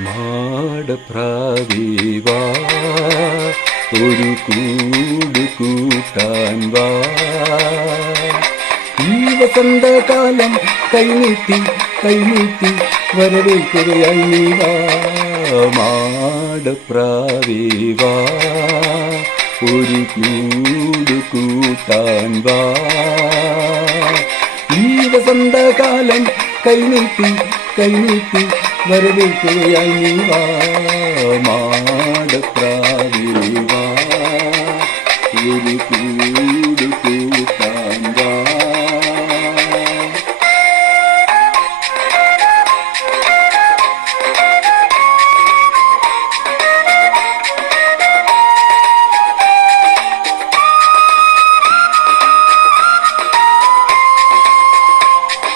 മാടപ്രാവീവാ ഒരു കൂട് കൂട്ടാൻ വാ. ഈ വസന്തകാലം കൈനീട്ടി കൈനീട്ടി വരവേൽക്കുകയായി നീ വാ. മാടപ്രാവീവാ ഒരു കൂട് കൂട്ടാൻ വാ. ഈ വസന്തകാലം കൈനീട്ടി കൈനീട്ടി വരവേൽക്കുകയായി നീ വാ. മാടപ്രാവീവാ ഒരു